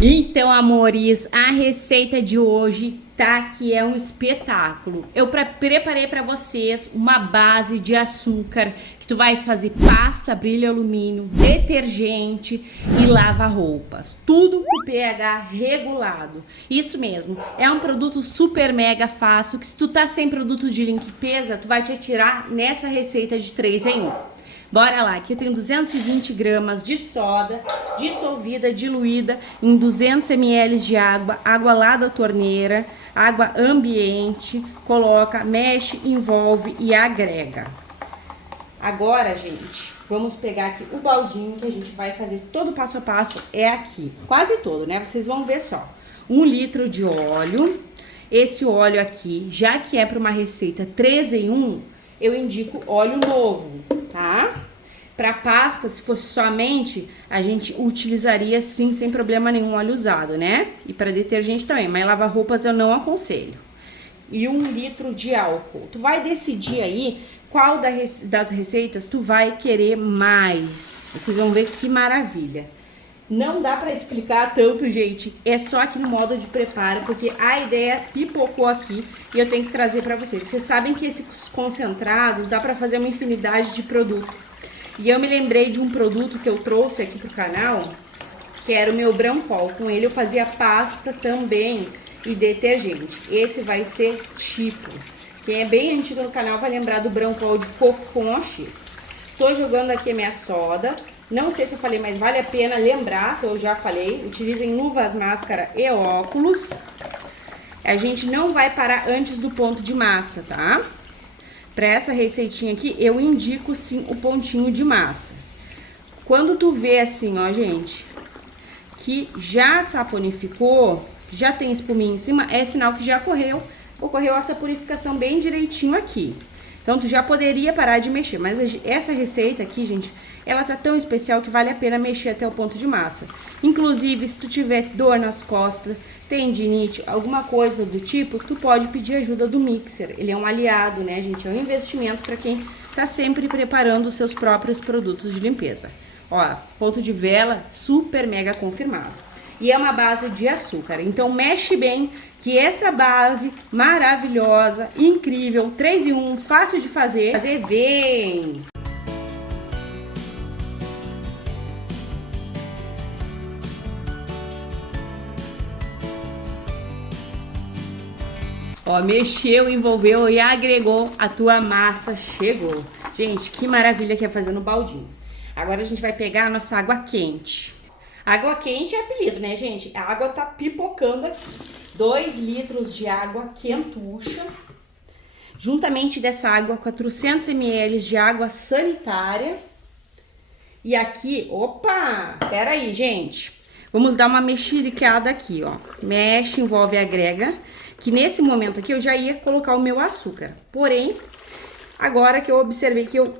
Então, amores, a receita de hoje tá que é um espetáculo. Eu preparei para vocês uma base de açúcar que tu vais fazer pasta, brilho alumínio, detergente e lava-roupas. Tudo com pH regulado. Isso mesmo, é um produto super mega fácil que se tu tá sem produto de limpeza, tu vai te atirar nessa receita de 3 em 1. Bora lá, aqui eu tenho 220 gramas de soda dissolvida, diluída em 200 ml de água, água lá da torneira, água ambiente, coloca, mexe, envolve e agrega. Agora, gente, vamos pegar aqui o baldinho que a gente vai fazer todo passo a passo, é aqui, quase todo, né? Vocês vão ver só. 1 litro de óleo, esse óleo aqui, já que é para uma receita 3 em 1, eu indico óleo novo, tá? Para pasta, se fosse somente, a gente utilizaria sim, sem problema nenhum, óleo usado, né? E para detergente também, mas lavar roupas eu não aconselho. E 1 litro de álcool. Tu vai decidir aí qual das receitas tu vai querer mais. Vocês vão ver que maravilha. Não dá pra explicar tanto, gente, é só aqui no modo de preparo, porque a ideia pipocou aqui e eu tenho que trazer pra vocês. Vocês sabem que esses concentrados dá pra fazer uma infinidade de produto. E eu me lembrei de um produto que eu trouxe aqui pro canal, que era o meu Brancol. Com ele eu fazia pasta também e detergente. Esse vai ser tipo. Quem é bem antigo no canal vai lembrar do Brancol de coco com OX. Tô jogando aqui a minha soda. Não sei se eu falei, mas vale a pena lembrar, se eu já falei, utilizem luvas, máscara e óculos. A gente não vai parar antes do ponto de massa, tá? Para essa receitinha aqui, eu indico sim o pontinho de massa. Quando tu vê assim, ó, gente, que já saponificou, já tem espuminha em cima, é sinal que já ocorreu a saponificação bem direitinho aqui. Então, tu já poderia parar de mexer, mas essa receita aqui, gente, ela tá tão especial que vale a pena mexer até o ponto de massa. Inclusive, se tu tiver dor nas costas, tendinite, alguma coisa do tipo, tu pode pedir ajuda do mixer. Ele é um aliado, né, gente? É um investimento para quem tá sempre preparando os seus próprios produtos de limpeza. Ó, ponto de vela super mega confirmado. E é uma base de açúcar, então mexe bem que essa base maravilhosa, incrível, 3 em 1, fácil de fazer bem. Ó, mexeu, envolveu e agregou, a tua massa chegou. Gente, que maravilha que é fazer no baldinho. Agora a gente vai pegar a nossa água quente. Água quente é apelido, né, gente? A água tá pipocando aqui. 2 litros de água quentucha. Juntamente dessa água, 400 ml de água sanitária. E aqui, opa, pera aí, gente. Vamos dar uma mexericada aqui, ó. Mexe, envolve e agrega. Que nesse momento aqui eu já ia colocar o meu açúcar. Porém, agora que eu observei que eu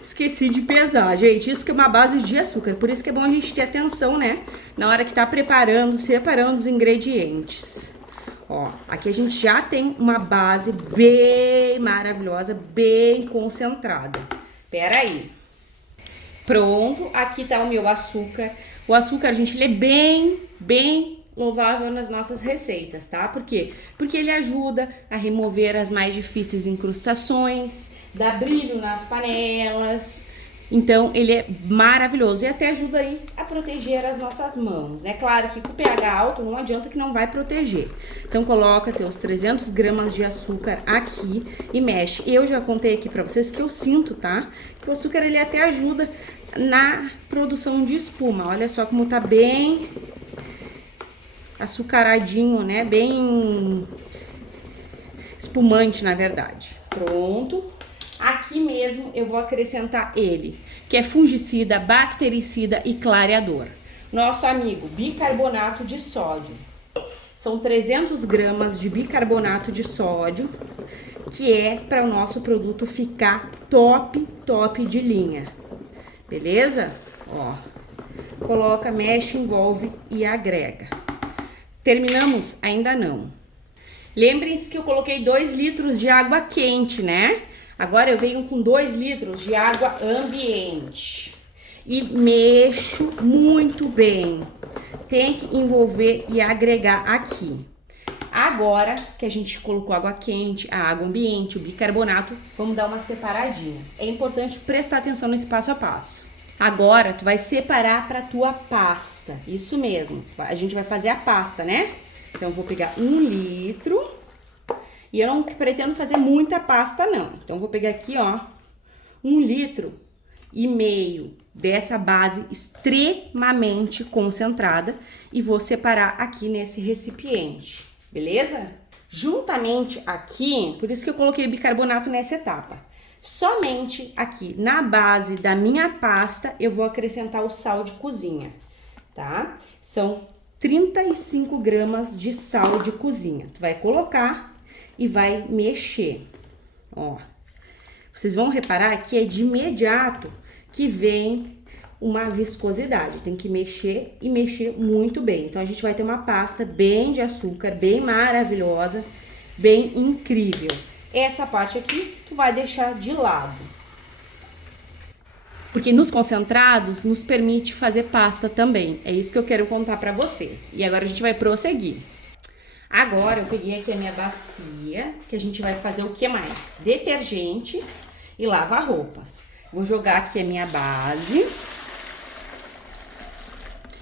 esqueci de pesar, gente, isso que é uma base de açúcar, por isso que é bom a gente ter atenção, né, na hora que tá preparando, separando os ingredientes. Ó, aqui a gente já tem uma base bem maravilhosa, bem concentrada. Pera aí. Pronto, aqui tá o meu açúcar. O açúcar, gente, ele é bem louvável nas nossas receitas, tá? Por quê? Porque ele ajuda a remover as mais difíceis incrustações, dá brilho nas panelas. Então, ele é maravilhoso e até ajuda aí a proteger as nossas mãos, né? Claro que com pH alto não adianta que não vai proteger. Então, coloca teus 300 gramas de açúcar aqui e mexe. Eu já contei aqui pra vocês que eu sinto, tá? Que o açúcar, ele até ajuda na produção de espuma. Olha só como tá bem açucaradinho, né? Bem espumante, na verdade. Pronto. Aqui mesmo eu vou acrescentar ele, que é fungicida, bactericida e clareador. Nosso amigo bicarbonato de sódio. São 300 gramas de bicarbonato de sódio, que é para o nosso produto ficar top de linha. Beleza? Ó. Coloca, mexe, envolve e agrega. Terminamos? Ainda não. Lembrem-se que eu coloquei 2 litros de água quente, né? Agora eu venho com 2 litros de água ambiente. E mexo muito bem. tem que envolver e agregar aqui. Agora que a gente colocou água quente, a água ambiente, o bicarbonato, vamos dar uma separadinha. É importante prestar atenção nesse passo a passo. Agora, tu vai separar para tua pasta. Isso mesmo. A gente vai fazer a pasta, né? Então, eu vou pegar 1 litro. E eu não pretendo fazer muita pasta, não. Então, eu vou pegar aqui, ó, 1,5 litros dessa base extremamente concentrada. E vou separar aqui nesse recipiente, beleza? Juntamente aqui, por isso que eu coloquei bicarbonato nessa etapa. Somente aqui na base da minha pasta eu vou acrescentar o sal de cozinha, tá? São 35 gramas de sal de cozinha. Tu vai colocar e vai mexer, ó. Vocês vão reparar que é de imediato que vem uma viscosidade. Tem que mexer e mexer muito bem. Então, a gente vai ter uma pasta bem de açúcar, bem maravilhosa, bem incrível. Essa parte aqui, tu vai deixar de lado. Porque nos concentrados, nos permite fazer pasta também. É isso que eu quero contar pra vocês. E agora a gente vai prosseguir. Agora, eu peguei aqui a minha bacia, que a gente vai fazer o que mais? Detergente e lavar roupas. Vou jogar aqui a minha base.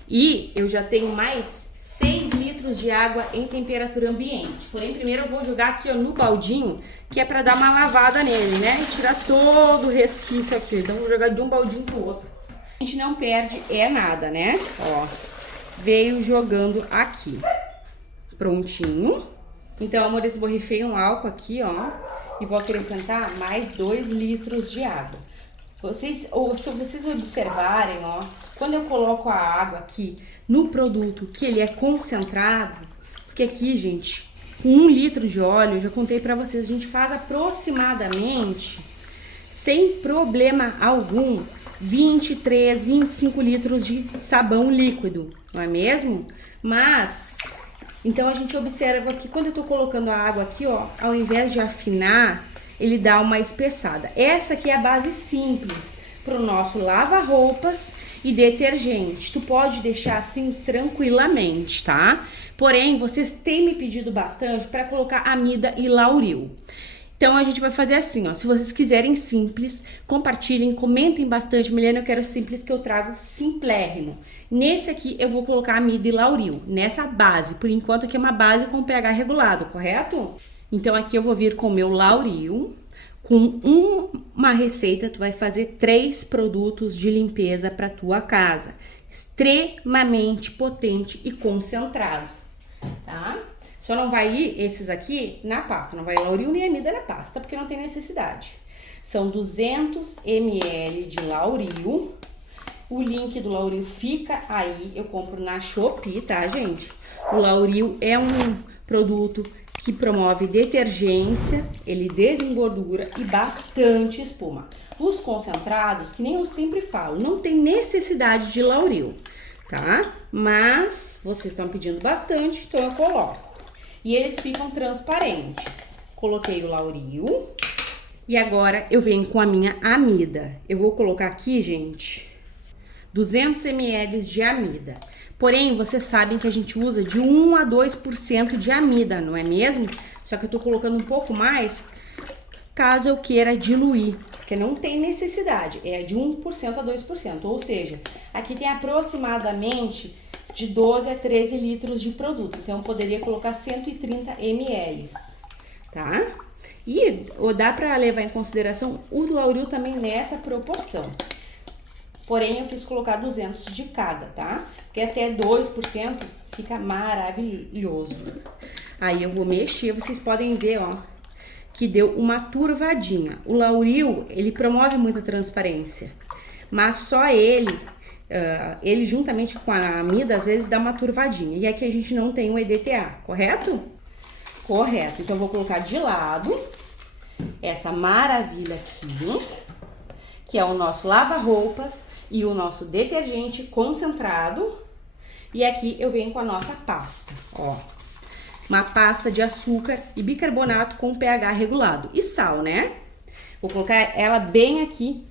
E eu já tenho mais 6 litros de água em temperatura ambiente. Porém, primeiro eu vou jogar aqui, ó, no baldinho, que é pra dar uma lavada nele, né? E tirar todo o resquício aqui. Então, eu vou jogar de um baldinho pro outro. A gente não perde nada, né? Ó, veio jogando aqui. Prontinho. Então, amores, borrifei um álcool aqui, ó. E vou acrescentar mais 2 litros de água. Se vocês observarem, ó, quando eu coloco a água aqui no produto que ele é concentrado, porque aqui, gente, com 1 litro de óleo, eu já contei pra vocês, a gente faz aproximadamente, sem problema algum, 23, 25 litros de sabão líquido, não é mesmo? Mas, então a gente observa que quando eu tô colocando a água aqui, ó, ao invés de afinar, ele dá uma espessada. Essa aqui é a base simples pro nosso lava-roupas e detergente. Tu pode deixar assim tranquilamente, tá? Porém, vocês têm me pedido bastante para colocar amida e lauril. Então, a gente vai fazer assim, ó. Se vocês quiserem simples, compartilhem, comentem bastante. Milena, eu quero simples, que eu trago simplérrimo. Nesse aqui, eu vou colocar amida e lauril. Nessa base. Por enquanto, aqui é uma base com pH regulado, correto? Então, aqui eu vou vir com o meu lauril. Com uma receita, tu vai fazer 3 produtos de limpeza para tua casa. Extremamente potente e concentrado, tá? Só não vai ir esses aqui na pasta, não vai lauril nem amida na pasta, porque não tem necessidade. São 200 ml de lauril. O link do lauril fica aí, eu compro na Shopee, tá, gente? O lauril é um produto que promove detergência, ele desengordura e bastante espuma. Os concentrados, que nem eu sempre falo, não tem necessidade de lauril, tá? Mas vocês estão pedindo bastante, então eu coloco. E eles ficam transparentes. Coloquei o lauril e agora eu venho com a minha amida. Eu vou colocar aqui, gente, 200 ml de amida. Porém, vocês sabem que a gente usa de 1 a 2% de amida, não é mesmo? Só que eu tô colocando um pouco mais, caso eu queira diluir, porque não tem necessidade, é de 1% a 2%. Ou seja, aqui tem aproximadamente de 12 a 13 litros de produto. Então, eu poderia colocar 130 ml, tá? E dá pra levar em consideração o lauril também nessa proporção. Porém, eu quis colocar 200 de cada, tá? Porque até 2% fica maravilhoso. Aí eu vou mexer, vocês podem ver, ó, que deu uma turvadinha. O lauril, ele promove muita transparência, mas só ele juntamente com a amida, às vezes dá uma turvadinha. E aqui a gente não tem um EDTA, correto? Correto. Então, eu vou colocar de lado essa maravilha aqui, que é o nosso lava-roupas e o nosso detergente concentrado. E aqui eu venho com a nossa pasta, ó. Uma pasta de açúcar e bicarbonato com pH regulado. E sal, né? Vou colocar ela bem aqui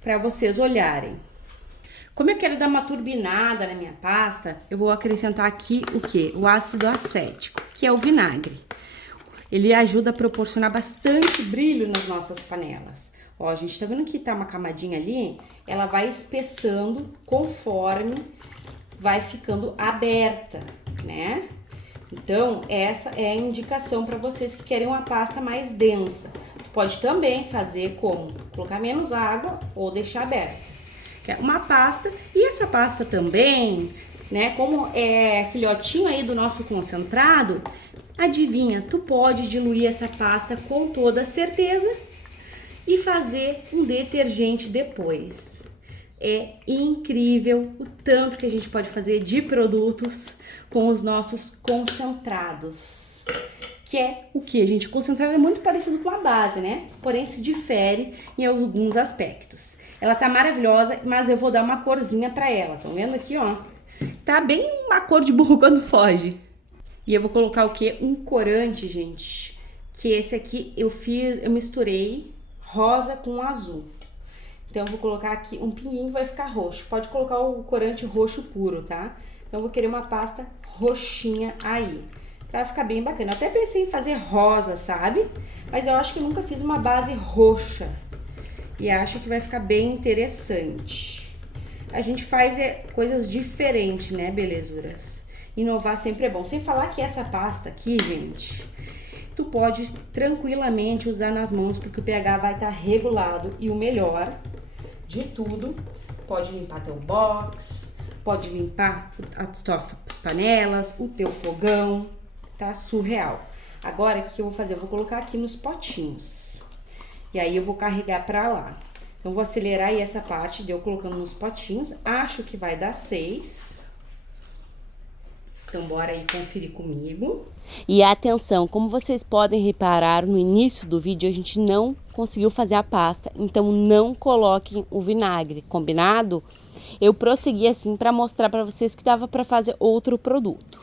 para vocês olharem. Como eu quero dar uma turbinada na minha pasta, eu vou acrescentar aqui o quê? O ácido acético, que é o vinagre. Ele ajuda a proporcionar bastante brilho nas nossas panelas. Ó, a gente tá vendo que tá uma camadinha ali? Ela vai espessando conforme vai ficando aberta, né? Então, essa é a indicação para vocês que querem uma pasta mais densa. Tu pode também fazer como colocar menos água ou deixar aberta. Uma pasta, e essa pasta também, né, como é filhotinho aí do nosso concentrado, adivinha, tu pode diluir essa pasta com toda certeza e fazer um detergente depois. É incrível o tanto que a gente pode fazer de produtos com os nossos concentrados. Que é o que, gente? O concentrado é muito parecido com a base, né? Porém, se difere em alguns aspectos. Ela tá maravilhosa, mas eu vou dar uma corzinha pra ela. Estão vendo aqui, ó? Tá bem uma cor de burro quando foge. E eu vou colocar o quê? Um corante, gente. Que esse aqui eu misturei rosa com azul. Então, eu vou colocar aqui um pinguinho, vai ficar roxo. Pode colocar o corante roxo puro, tá? Então, eu vou querer uma pasta roxinha aí, pra ficar bem bacana. Eu até pensei em fazer rosa, sabe? Mas eu acho que eu nunca fiz uma base roxa. E acho que vai ficar bem interessante. A gente faz coisas diferentes, né, belezuras? Inovar sempre é bom. Sem falar que essa pasta aqui, gente, tu pode tranquilamente usar nas mãos, porque o pH vai estar regulado. E o melhor de tudo, pode limpar teu box, pode limpar as tuas panelas, o teu fogão, tá surreal. Agora, o que eu vou fazer? Eu vou colocar aqui nos potinhos. E aí eu vou carregar pra lá. Então, vou acelerar aí essa parte de eu colocando nos potinhos. Acho que vai dar 6. Então, bora aí conferir comigo. E atenção, como vocês podem reparar, no início do vídeo a gente não conseguiu fazer a pasta, então não coloquem o vinagre, combinado? Eu prossegui assim para mostrar para vocês que dava para fazer outro produto.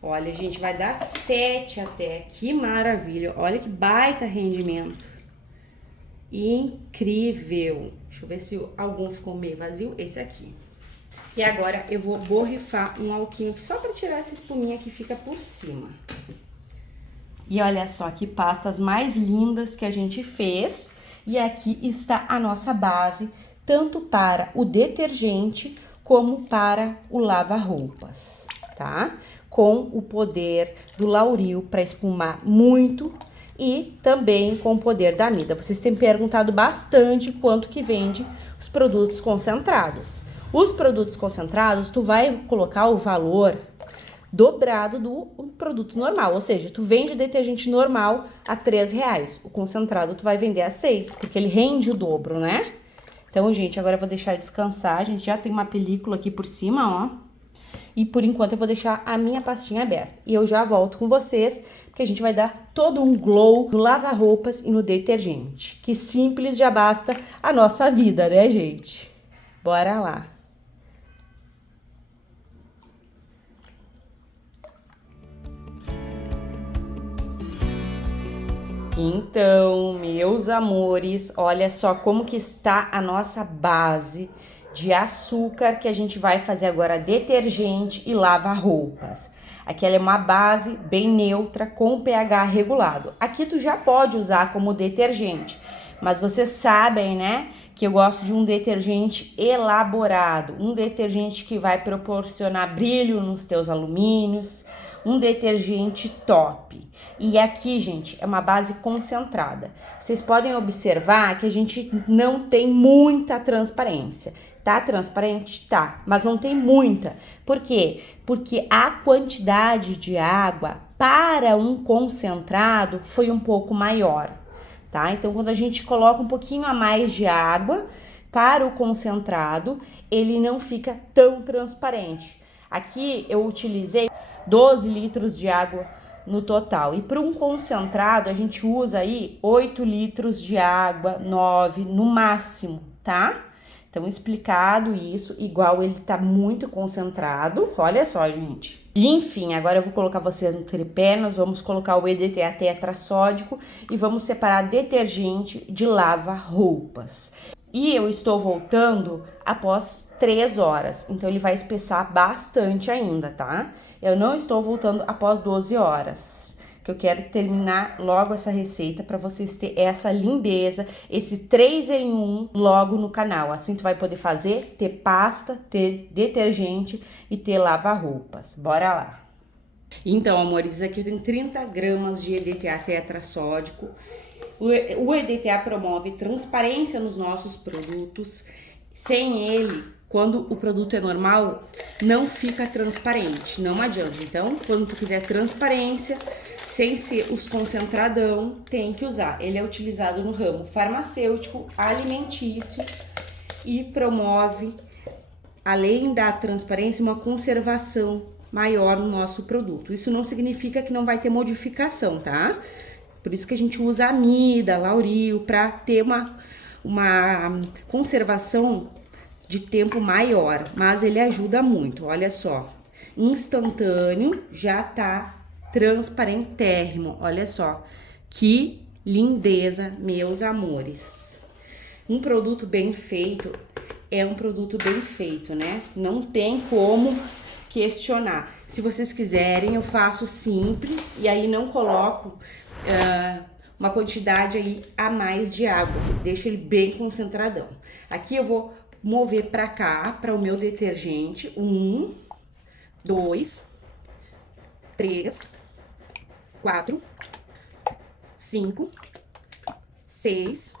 Olha, gente, vai dar 7 até, que maravilha, olha que baita rendimento. Incrível. Deixa eu ver se algum ficou meio vazio, esse aqui. E agora eu vou borrifar um alquinho só para tirar essa espuminha que fica por cima. E olha só que pastas mais lindas que a gente fez. E aqui está a nossa base, tanto para o detergente como para o lava-roupas, tá? Com o poder do Lauril para espumar muito e também com o poder da Mida. Vocês têm perguntado bastante quanto que vende os produtos concentrados. Os produtos concentrados, tu vai colocar o valor dobrado do produto normal, ou seja, tu vende o detergente normal a R$3, o concentrado tu vai vender a 6, porque ele rende o dobro, né? Então, gente, agora eu vou deixar descansar, a gente já tem uma película aqui por cima, ó, e por enquanto eu vou deixar a minha pastinha aberta, e eu já volto com vocês, porque a gente vai dar todo um glow no lava-roupas e no detergente, que simples já basta a nossa vida, né, gente? Bora lá! Então, meus amores, olha só como que está a nossa base de açúcar que a gente vai fazer agora detergente e lava-roupas. Aqui ela é uma base bem neutra com pH regulado. Aqui tu já pode usar como detergente, mas vocês sabem, né, que eu gosto de um detergente elaborado, um detergente que vai proporcionar brilho nos teus alumínios, um detergente top. E aqui, gente, é uma base concentrada. Vocês podem observar que a gente não tem muita transparência. Tá transparente? Tá, mas não tem muita. Por quê? Porque a quantidade de água para um concentrado foi um pouco maior, tá? Então, quando a gente coloca um pouquinho a mais de água para o concentrado, ele não fica tão transparente. Aqui eu utilizei 12 litros de água no total. E para um concentrado, a gente usa aí 8 litros de água, 9 no máximo, tá? Então, explicado isso, igual ele tá muito concentrado, olha só, gente. Enfim, agora eu vou colocar vocês no tripé, nós vamos colocar o EDTA tetrassódico e vamos separar detergente de lava-roupas. E eu estou voltando após 3 horas, então ele vai espessar bastante ainda, tá? Eu não estou voltando após 12 horas, que eu quero terminar logo essa receita para vocês terem essa lindeza, esse 3 em 1 logo no canal. Assim tu vai poder fazer, ter pasta, ter detergente e ter lava-roupas. Bora lá! Então, amores, aqui eu tenho 30 gramas de EDTA tetrassódico. O EDTA promove transparência nos nossos produtos. Sem ele, quando o produto é normal, não fica transparente, não adianta. Então, quando tu quiser transparência, sem ser os concentradão, tem que usar. Ele é utilizado no ramo farmacêutico, alimentício e promove, além da transparência, uma conservação maior no nosso produto. Isso não significa que não vai ter modificação, tá? Por isso que a gente usa amida, lauril, para ter uma conservação de tempo maior, mas ele ajuda muito. Olha só, instantâneo, já tá transparentérrimo. Olha só, que lindeza, meus amores. Um produto bem feito é um produto bem feito, né? Não tem como questionar. Se vocês quiserem, eu faço simples e aí não coloco uma quantidade aí a mais de água, deixa ele bem concentradão. Aqui eu vou mover para cá, para o meu detergente. 1, 2, 3, 4, 5, 6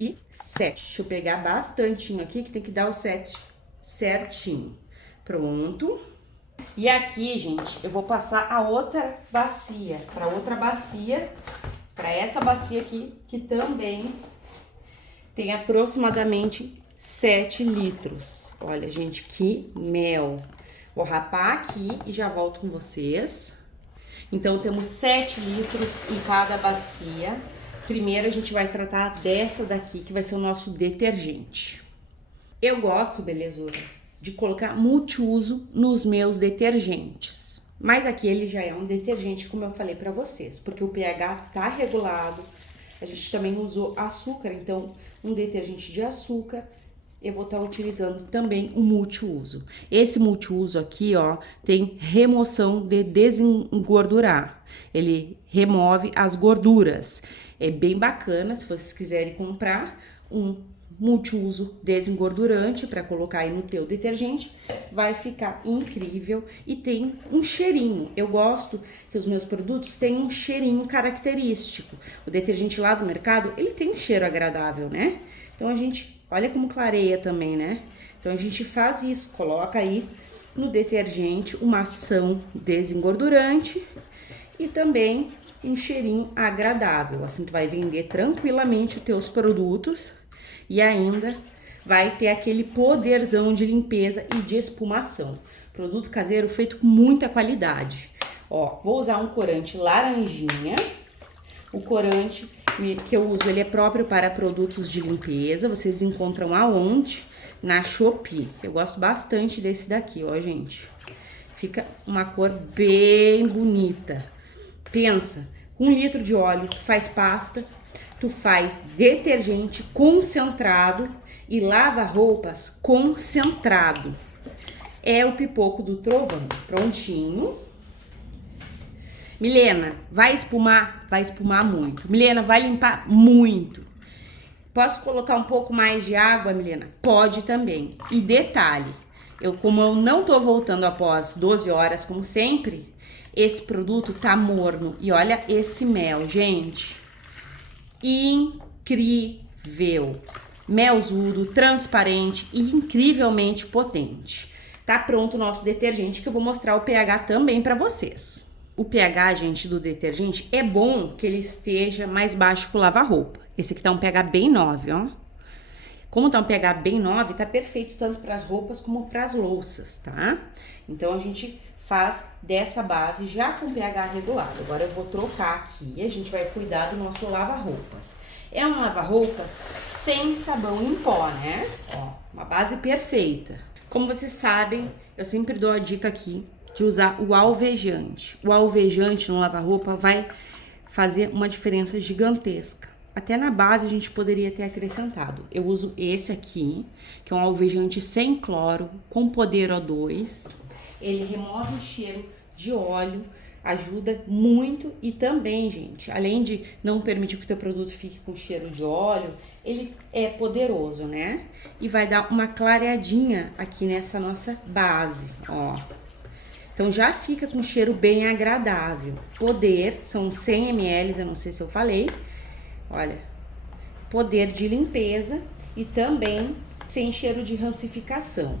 e 7. Deixa eu pegar bastantinho aqui, que tem que dar o 7 certinho. Pronto. E aqui, gente, eu vou passar a outra bacia, para essa bacia aqui, que também tem aproximadamente 7 litros. Olha, gente, que mel. Vou rapar aqui e já volto com vocês. Então, temos 7 litros em cada bacia. Primeiro, a gente vai tratar dessa daqui, que vai ser o nosso detergente. Eu gosto, belezuras, de colocar multiuso nos meus detergentes. Mas aqui ele já é um detergente, como eu falei pra vocês, porque o pH tá regulado. A gente também usou açúcar, então um detergente de açúcar. Eu vou estar utilizando também o multiuso. Esse multiuso aqui, ó, tem remoção de desengordurar. Ele remove as gorduras. É bem bacana, se vocês quiserem comprar um multiuso desengordurante para colocar aí no teu detergente, vai ficar incrível e tem um cheirinho. Eu gosto que os meus produtos tenham um cheirinho característico. O detergente lá do mercado, ele tem um cheiro agradável, né? Então a gente, olha como clareia também, né? Então a gente faz isso, coloca aí no detergente uma ação desengordurante e também um cheirinho agradável. Assim tu vai vender tranquilamente os teus produtos e ainda vai ter aquele poderzão de limpeza e de espumação. Produto caseiro feito com muita qualidade. Ó, vou usar um corante laranjinha. O corante que eu uso, ele é próprio para produtos de limpeza. Vocês encontram aonde? Na Shopee. Eu gosto bastante desse daqui, ó, gente. Fica uma cor bem bonita. Pensa, 1 litro de óleo, tu faz pasta, tu faz detergente concentrado e lava roupas concentrado. É o pipoco do trovão, prontinho. Milena, vai espumar? Vai espumar muito. Milena, vai limpar muito. Posso colocar um pouco mais de água, Milena? Pode também. E detalhe, como eu não tô voltando após 12 horas, como sempre, esse produto tá morno. E olha esse mel, gente. Incrível. Melzudo, transparente e incrivelmente potente. Tá pronto o nosso detergente, que eu vou mostrar o pH também pra vocês. O pH, gente, do detergente é bom que ele esteja mais baixo que o lava-roupa. Esse aqui tá um pH bem 9, ó. Como tá um pH bem 9, tá perfeito tanto para as roupas como para as louças, tá? Então a gente faz dessa base já com pH regulado. Agora eu vou trocar aqui e a gente vai cuidar do nosso lava-roupas. É um lava-roupas sem sabão em pó, né? Ó, uma base perfeita. Como vocês sabem, eu sempre dou a dica aqui de usar o alvejante. O alvejante no lava-roupa vai fazer uma diferença gigantesca. até na base a gente poderia ter acrescentado. Eu uso esse aqui, que é um alvejante sem cloro, com poder O2. Ele remove o cheiro de óleo, ajuda muito e também, gente, além de não permitir que o teu produto fique com cheiro de óleo, ele é poderoso, né? E vai dar uma clareadinha aqui nessa nossa base, ó. Então já fica com cheiro bem agradável. Poder, são 100 ml, eu não sei se eu falei. Olha, poder de limpeza e também sem cheiro de rancificação.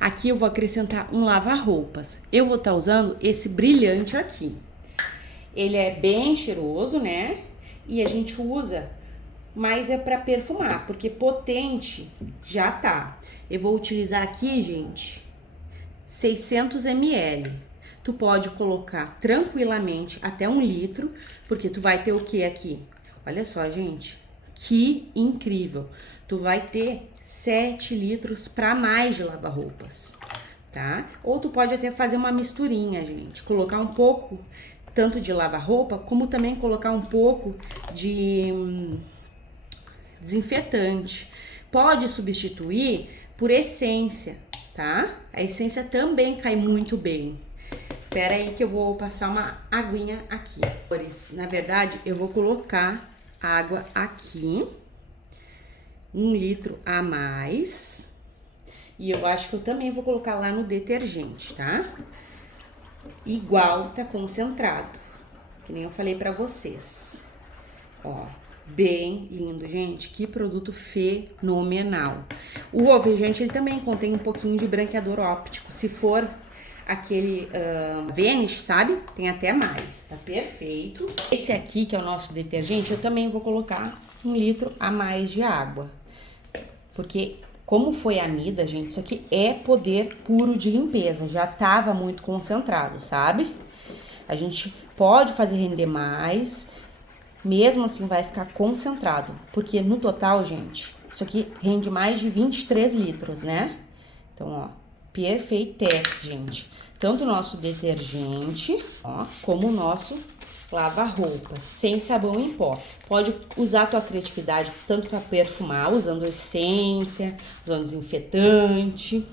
Aqui eu vou acrescentar um lava-roupas. Eu vou estar usando esse brilhante aqui. Ele é bem cheiroso, né? E a gente usa, mas é para perfumar, porque potente já tá. Eu vou utilizar aqui, gente, 600 ml. Tu pode colocar tranquilamente até 1 litro, porque tu vai ter o que aqui? Olha só, gente, que incrível. Tu vai ter 7 litros para mais de lava-roupas, tá? Ou tu pode até fazer uma misturinha, gente. Colocar um pouco, tanto de lava-roupa, como também colocar um pouco de desinfetante. Pode substituir por essência, tá? A essência também cai muito bem. Espera aí que eu vou passar uma aguinha aqui. Na verdade, eu vou colocar água aqui, 1 litro a mais, e eu acho que eu também vou colocar lá no detergente, tá? Igual tá concentrado, que nem eu falei pra vocês. Ó, bem lindo, gente, que produto fenomenal. O alvejante, ele também contém um pouquinho de branqueador óptico, se for aquele Vanish, sabe? Tem até mais, tá perfeito. Esse aqui, que é o nosso detergente, eu também vou colocar 1 litro a mais de água. Porque, como foi amida, gente, isso aqui é poder puro de limpeza. Já tava muito concentrado, sabe? A gente pode fazer render mais, mesmo assim vai ficar concentrado. Porque no total, gente, isso aqui rende mais de 23 litros, né? Então, ó, perfeitex, gente. Tanto o nosso detergente, ó, como o nosso lava-roupas, sem sabão em pó. Pode usar a tua criatividade tanto para perfumar, usando essência, usando desinfetante.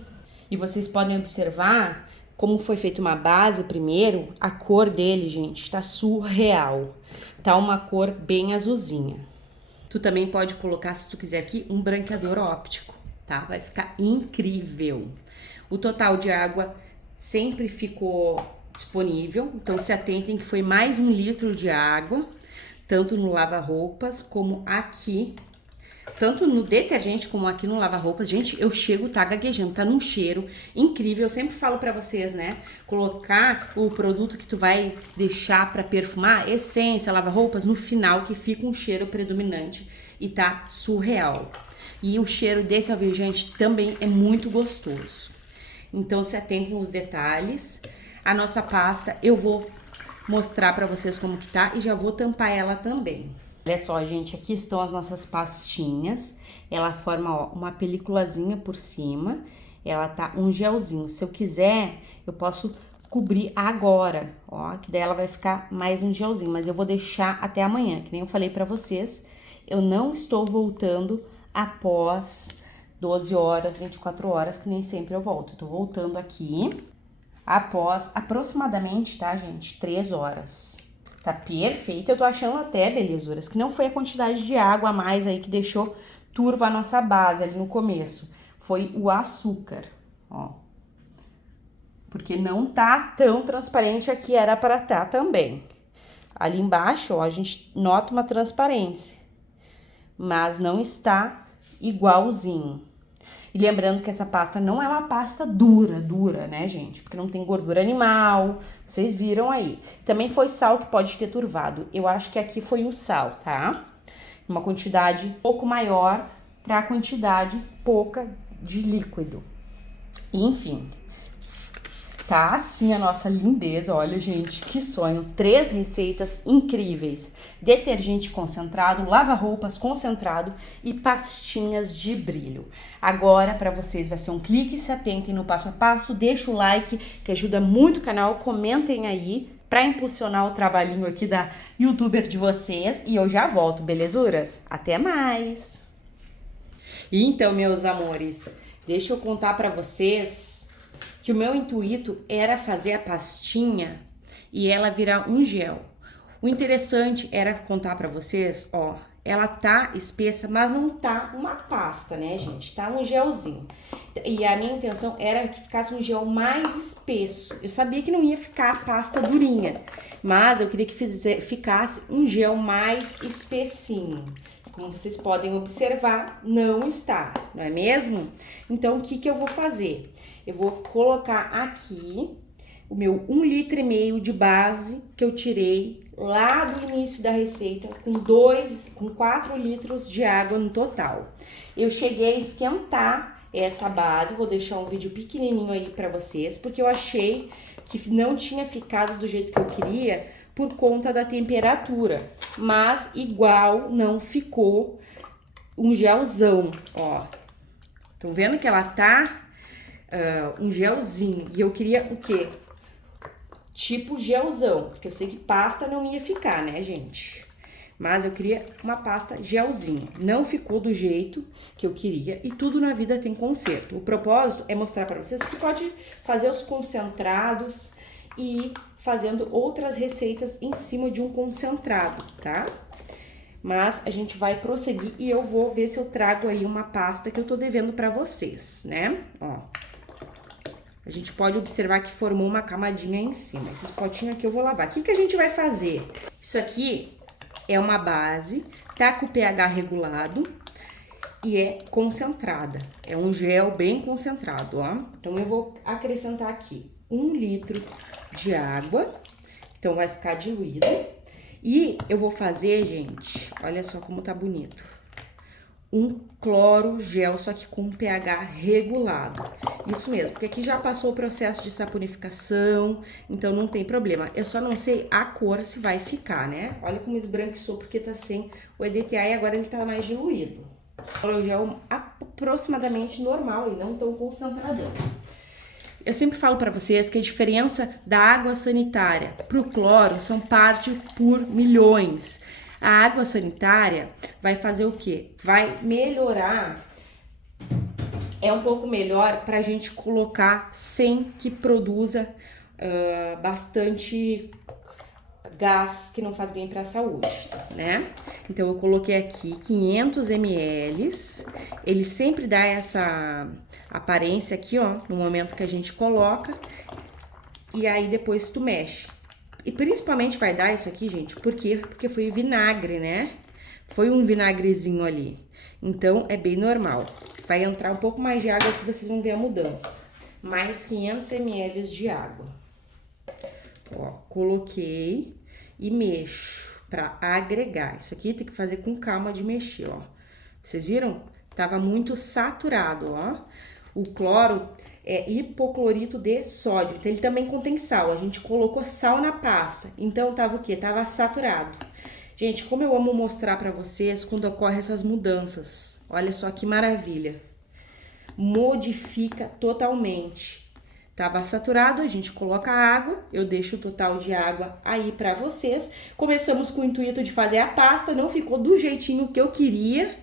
E vocês podem observar como foi feita uma base primeiro, a cor dele, gente, tá surreal. Tá uma cor bem azulzinha. Tu também pode colocar, se tu quiser aqui, um branqueador óptico, tá? Vai ficar incrível. O total de água sempre ficou disponível, então se atentem que foi mais 1 litro de água, tanto no lava-roupas como aqui, tanto no detergente como aqui no lava-roupas. Gente, eu chego, tá gaguejando, tá num cheiro incrível. Eu sempre falo pra vocês, né, colocar o produto que tu vai deixar pra perfumar, essência, lava-roupas, no final, que fica um cheiro predominante e tá surreal. E o cheiro desse alvejante também é muito gostoso. Então se atentem aos detalhes. A nossa pasta eu vou mostrar pra vocês como que tá e já vou tampar ela também. Olha só, gente, aqui estão as nossas pastinhas. Ela forma, ó, uma peliculazinha por cima. Ela tá um gelzinho. Se eu quiser, eu posso cobrir agora, ó, que daí ela vai ficar mais um gelzinho. Mas eu vou deixar até amanhã, que nem eu falei pra vocês. Eu não estou voltando após 12 horas, 24 horas, que nem sempre eu volto. Eu tô voltando aqui após aproximadamente, tá, gente, 3 horas. Tá perfeito, eu tô achando até, belezuras, que não foi a quantidade de água a mais aí que deixou turva a nossa base ali no começo. Foi o açúcar, ó. Porque não tá tão transparente aqui, era para tá também. Ali embaixo, ó, a gente nota uma transparência, mas não está igualzinho. E lembrando que essa pasta não é uma pasta dura, né, gente? Porque não tem gordura animal, vocês viram aí. Também foi sal que pode ter turvado. Eu acho que aqui foi o sal, tá? Uma quantidade um pouco maior para a quantidade pouca de líquido. Enfim, tá assim a nossa lindeza. Olha, gente, que sonho. 3 receitas incríveis. Detergente concentrado, lava-roupas concentrado e pastinhas de brilho. Agora, para vocês, vai ser um clique. Se atentem no passo a passo. Deixa o like, que ajuda muito o canal. Comentem aí para impulsionar o trabalhinho aqui da youtuber de vocês e eu já volto, belezuras? Até mais! Então, meus amores, deixa eu contar para vocês que o meu intuito era fazer a pastinha e ela virar um gel. O interessante era contar para vocês, ó, ela tá espessa, mas não tá uma pasta, né, gente? Tá um gelzinho. E a minha intenção era que ficasse um gel mais espesso. Eu sabia que não ia ficar a pasta durinha, mas eu queria que ficasse um gel mais espessinho. Como vocês podem observar, não está, não é mesmo? Então, o que eu vou fazer? Eu vou colocar aqui o meu 1,5 litro de base que eu tirei lá do início da receita com 4 litros de água no total. Eu cheguei a esquentar essa base, vou deixar um vídeo pequenininho aí pra vocês, porque eu achei que não tinha ficado do jeito que eu queria por conta da temperatura, mas igual não ficou um gelzão, ó. Estão vendo que ela tá um gelzinho, e eu queria o quê? Tipo gelzão, porque eu sei que pasta não ia ficar, né, gente? Mas eu queria uma pasta gelzinha. Não ficou do jeito que eu queria e tudo na vida tem conserto. O propósito é mostrar para vocês que pode fazer os concentrados e fazendo outras receitas em cima de um concentrado, tá? Mas a gente vai prosseguir e eu vou ver se eu trago aí uma pasta que eu tô devendo para vocês, né? Ó. A gente pode observar que formou uma camadinha em cima. Esses potinhos aqui eu vou lavar. O que a gente vai fazer? Isso aqui é uma base, tá com o pH regulado e é concentrada. É um gel bem concentrado, ó. Então, eu vou acrescentar aqui 1 litro de água. Então, vai ficar diluído. E eu vou fazer, gente, olha só como tá bonito. Um cloro gel, só que com pH regulado. Isso mesmo, porque aqui já passou o processo de saponificação, então não tem problema. Eu só não sei a cor se vai ficar, né? Olha como esbranquiçou, porque tá sem o EDTA e agora ele tá mais diluído. O cloro gel aproximadamente normal e não tão concentradão. Eu sempre falo para vocês que a diferença da água sanitária pro cloro são parte por milhões. A água sanitária vai fazer o quê? Vai melhorar, é um pouco melhor para a gente colocar sem que produza bastante gás que não faz bem para a saúde, né? Então, eu coloquei aqui 500 ml, ele sempre dá essa aparência aqui, ó, no momento que a gente coloca, e aí depois tu mexe. E principalmente vai dar isso aqui, gente, por quê? Porque foi vinagre, né? Foi um vinagrezinho ali. Então, é bem normal. Vai entrar um pouco mais de água que vocês vão ver a mudança. Mais 500 ml de água. Ó, coloquei e mexo pra agregar. Isso aqui tem que fazer com calma de mexer, ó. Vocês viram? Tava muito saturado, ó. O cloro é hipoclorito de sódio, então ele também contém sal. A gente colocou sal na pasta, então tava o quê? Tava saturado. Gente, como eu amo mostrar pra vocês quando ocorrem essas mudanças. Olha só que maravilha. Modifica totalmente. Tava saturado, a gente coloca água, eu deixo o total de água aí pra vocês. Começamos com o intuito de fazer a pasta, não ficou do jeitinho que eu queria.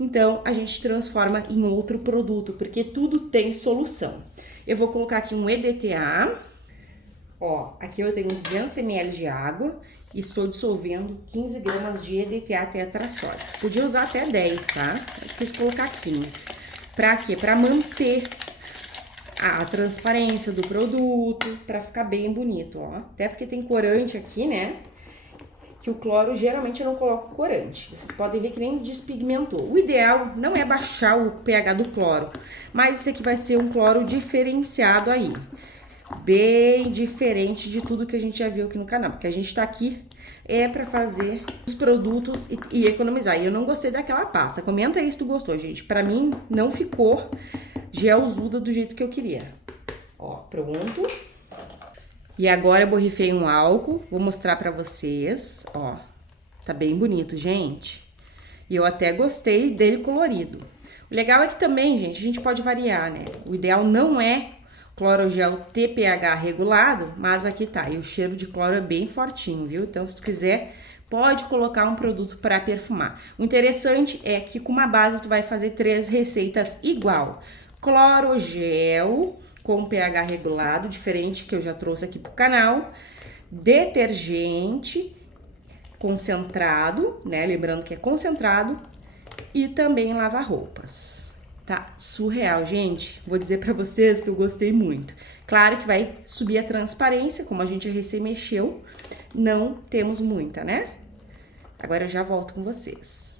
Então, a gente transforma em outro produto, porque tudo tem solução. Eu vou colocar aqui um EDTA. Ó, aqui eu tenho 200 ml de água e estou dissolvendo 15 gramas de EDTA tetrassódico. Podia usar até 10, tá? Eu quis colocar 15. Pra quê? Pra manter a transparência do produto, pra ficar bem bonito, ó. Até porque tem corante aqui, né? Que o cloro, geralmente, eu não coloco corante. Vocês podem ver que nem despigmentou. O ideal não é baixar o pH do cloro, mas esse aqui vai ser um cloro diferenciado aí. Bem diferente de tudo que a gente já viu aqui no canal, porque a gente tá aqui pra fazer os produtos e economizar. E eu não gostei daquela pasta. Comenta aí se tu gostou, gente. Pra mim, não ficou gelzuda do jeito que eu queria. Ó, pronto. E agora eu borrifei um álcool, vou mostrar pra vocês, ó. Tá bem bonito, gente. E eu até gostei dele colorido. O legal é que também, gente, a gente pode variar, né? O ideal não é Clorogel TPH regulado, mas aqui tá. E o cheiro de cloro é bem fortinho, viu? Então, se tu quiser, pode colocar um produto para perfumar. O interessante é que com uma base tu vai fazer 3 receitas igual. Clorogel com pH regulado, diferente que eu já trouxe aqui pro canal. Detergente concentrado, né? Lembrando que é concentrado. E também lava-roupas. Tá surreal, gente. Vou dizer pra vocês que eu gostei muito. Claro que vai subir a transparência, como a gente recém mexeu. Não temos muita, né? Agora eu já volto com vocês.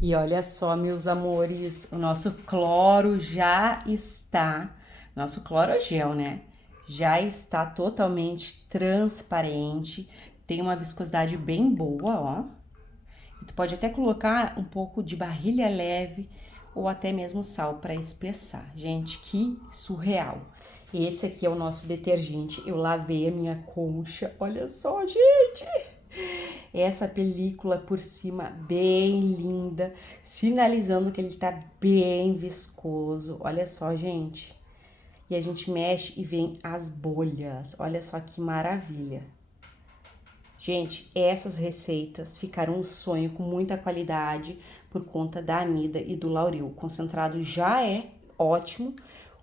E olha só, meus amores, o nosso cloro já está, nosso clorogel, né? Já está totalmente transparente, tem uma viscosidade bem boa, ó. Tu pode até colocar um pouco de barilha leve ou até mesmo sal para espessar. Gente, que surreal. Esse aqui é o nosso detergente. Eu lavei a minha concha. Olha só, gente! Essa película por cima bem linda, sinalizando que ele tá bem viscoso. Olha só, gente. E a gente mexe e vem as bolhas. Olha só que maravilha. Gente, essas receitas ficaram um sonho com muita qualidade por conta da amida e do lauril. O concentrado já é ótimo,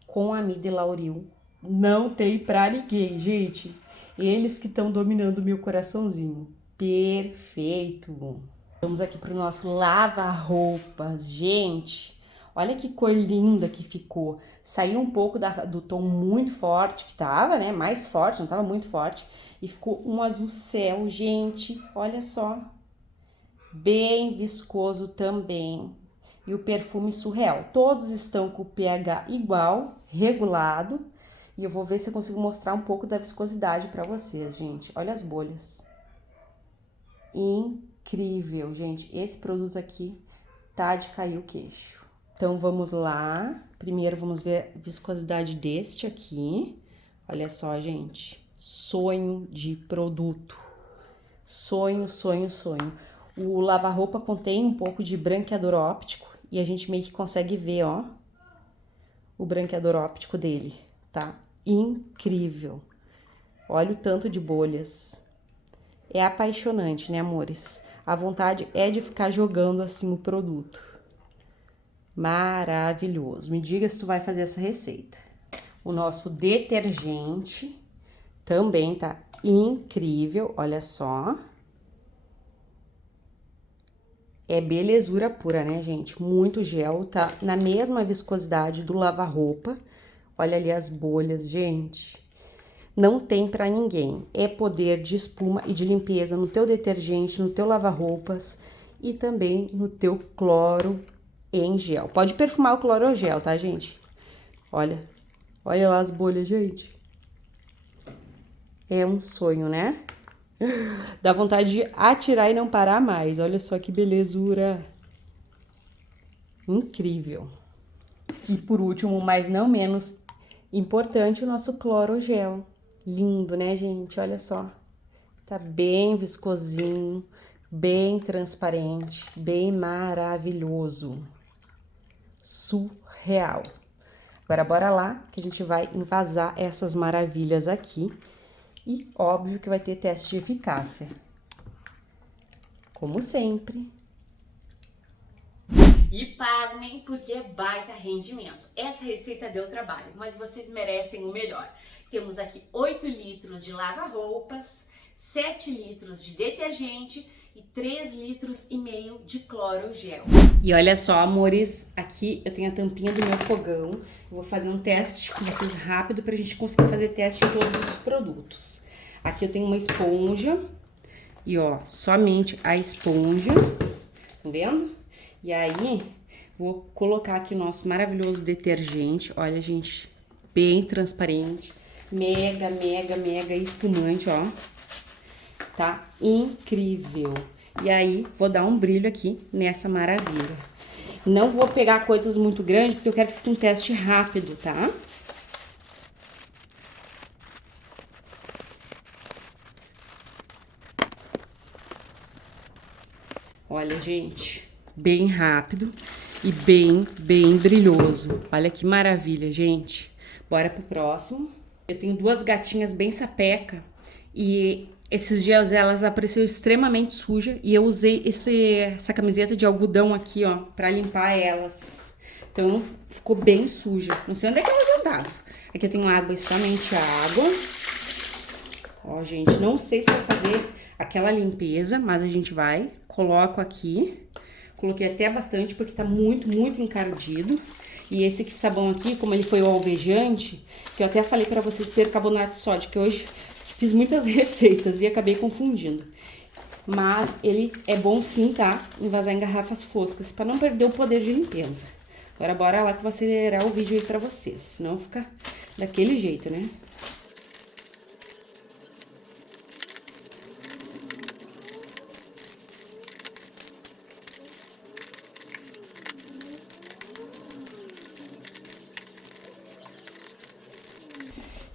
com amida e lauril não tem pra ninguém, gente. Eles que estão dominando o meu coraçãozinho. Perfeito! Vamos aqui pro nosso lava-roupas, gente. Olha que cor linda que ficou. Saiu um pouco do tom muito forte que tava, né? Mais forte, não tava muito forte. E ficou um azul céu, gente. Olha só. Bem viscoso também. E o perfume surreal. Todos estão com o pH igual, regulado. E eu vou ver se eu consigo mostrar um pouco da viscosidade pra vocês, gente. Olha as bolhas. Incrível, gente. Esse produto aqui tá de cair o queixo. Então, vamos lá. Primeiro, vamos ver a viscosidade deste aqui. Olha só, gente. Sonho de produto. Sonho, sonho, sonho. O lava-roupa contém um pouco de branqueador óptico. E a gente meio que consegue ver, ó, o branqueador óptico dele, tá? Incrível. Olha o tanto de bolhas. É apaixonante, né, amores? A vontade é de ficar jogando assim o produto. Maravilhoso. Me diga se tu vai fazer essa receita. O nosso detergente também tá incrível, olha só. É belezura pura, né, gente? Muito gel, tá na mesma viscosidade do lava-roupa. Olha ali as bolhas, gente. Não tem pra ninguém. É poder de espuma e de limpeza no teu detergente, no teu lava-roupas e também no teu cloro em gel. Pode perfumar o clorogel, tá, gente? Olha, olha lá as bolhas, gente. É um sonho, né? Dá vontade de atirar e não parar mais. Olha só que belezura. Incrível. E por último, mas não menos importante, o nosso clorogel. Lindo, né, gente? Olha só. Tá bem viscosinho, bem transparente, bem maravilhoso. Surreal. Agora, bora lá, que a gente vai envasar essas maravilhas aqui. E óbvio que vai ter teste de eficácia. Como sempre. E pasmem, porque é baita rendimento. Essa receita deu trabalho, mas vocês merecem o melhor. Temos aqui 8 litros de lava-roupas, 7 litros de detergente e 3 litros e meio de clorogel. E olha só, amores, aqui eu tenho a tampinha do meu fogão. Eu vou fazer um teste com vocês rápido pra gente conseguir fazer teste em todos os produtos. Aqui eu tenho uma esponja e ó, somente a esponja, tá vendo? E aí, vou colocar aqui o nosso maravilhoso detergente. Olha, gente, bem transparente. Mega, mega, mega espumante, ó. Tá incrível. E aí, vou dar um brilho aqui nessa maravilha. Não vou pegar coisas muito grandes, porque eu quero que fique um teste rápido, tá? Olha, gente, bem rápido e bem brilhoso. Olha que maravilha, gente. Bora pro próximo. Eu tenho duas gatinhas bem sapeca e esses dias elas apareceram extremamente suja e eu usei essa camiseta de algodão aqui, ó, pra limpar elas. Então, ficou bem suja. Não sei onde é que elas andavam. Aqui eu tenho água, somente água. Ó, gente, não sei se vai fazer aquela limpeza, mas a gente vai. Coloco aqui. Coloquei até bastante porque tá muito, muito encardido. E esse aqui, sabão aqui, como ele foi o alvejante, que eu até falei pra vocês, percarbonato de sódio, que hoje fiz muitas receitas e acabei confundindo. Mas ele é bom sim, tá? Envasar em garrafas foscas, pra não perder o poder de limpeza. Agora bora lá que eu vou acelerar o vídeo aí pra vocês, senão fica daquele jeito, né?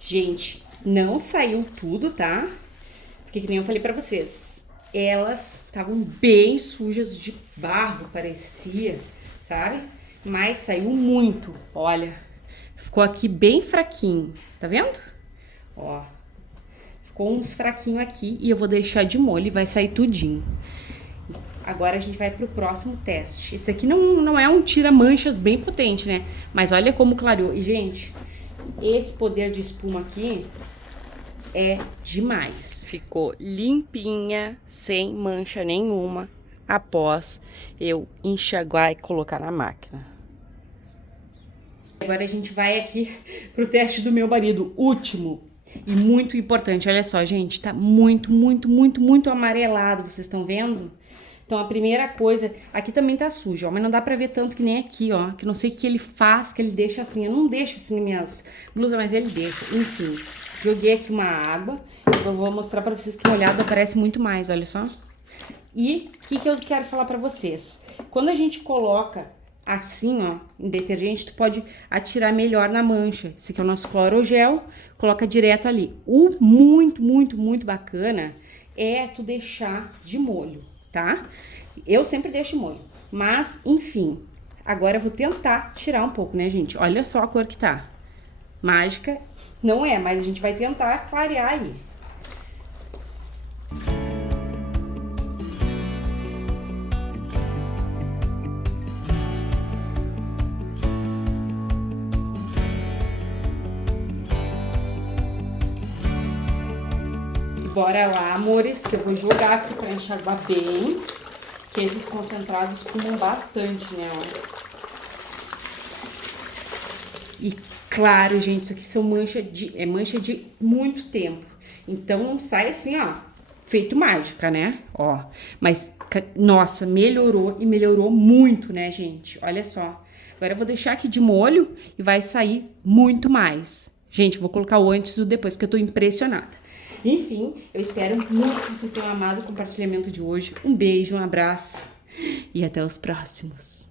Gente, não saiu tudo, tá? Porque que nem eu falei pra vocês, elas estavam bem sujas de barro, parecia, sabe? Mas saiu muito, olha, ficou aqui bem fraquinho, tá vendo? Ó, ficou uns fraquinhos aqui e eu vou deixar de molho e vai sair tudinho. Agora a gente vai pro próximo teste. Esse aqui não é um tira-manchas bem potente, né? Mas olha como clareou. E, gente, esse poder de espuma aqui é demais. Ficou limpinha, sem mancha nenhuma, após eu enxaguar e colocar na máquina. Agora a gente vai aqui pro teste do meu marido, último e muito importante. Olha só, gente, tá muito, muito, muito, muito amarelado, vocês estão vendo? Então, a primeira coisa, aqui também tá sujo, ó, mas não dá pra ver tanto que nem aqui, ó, que não sei o que ele faz, que ele deixa assim, eu não deixo assim minhas blusas, mas ele deixa, enfim. Joguei aqui uma água, eu vou mostrar pra vocês que molhado aparece muito mais, olha só. E o que eu quero falar pra vocês? Quando a gente coloca assim, ó, em detergente, tu pode atirar melhor na mancha. Esse aqui é o nosso clorogel, coloca direto ali. O muito, muito, muito bacana é tu deixar de molho, tá? Eu sempre deixo de molho, mas, enfim, agora eu vou tentar tirar um pouco, né, gente? Olha só a cor que tá. Mágica não é, mas a gente vai tentar clarear aí. Bora lá, amores, que eu vou jogar aqui pra enxaguar bem, que esses concentrados espumam bastante, né, ó. E claro, gente, isso aqui são mancha de muito tempo. Então não sai assim, ó, feito mágica, né? Ó, mas nossa, melhorou e melhorou muito, né, gente? Olha só. Agora eu vou deixar aqui de molho e vai sair muito mais. Gente, vou colocar o antes e o depois, que eu tô impressionada. Enfim, eu espero muito que vocês tenham amado o compartilhamento de hoje. Um beijo, um abraço e até os próximos.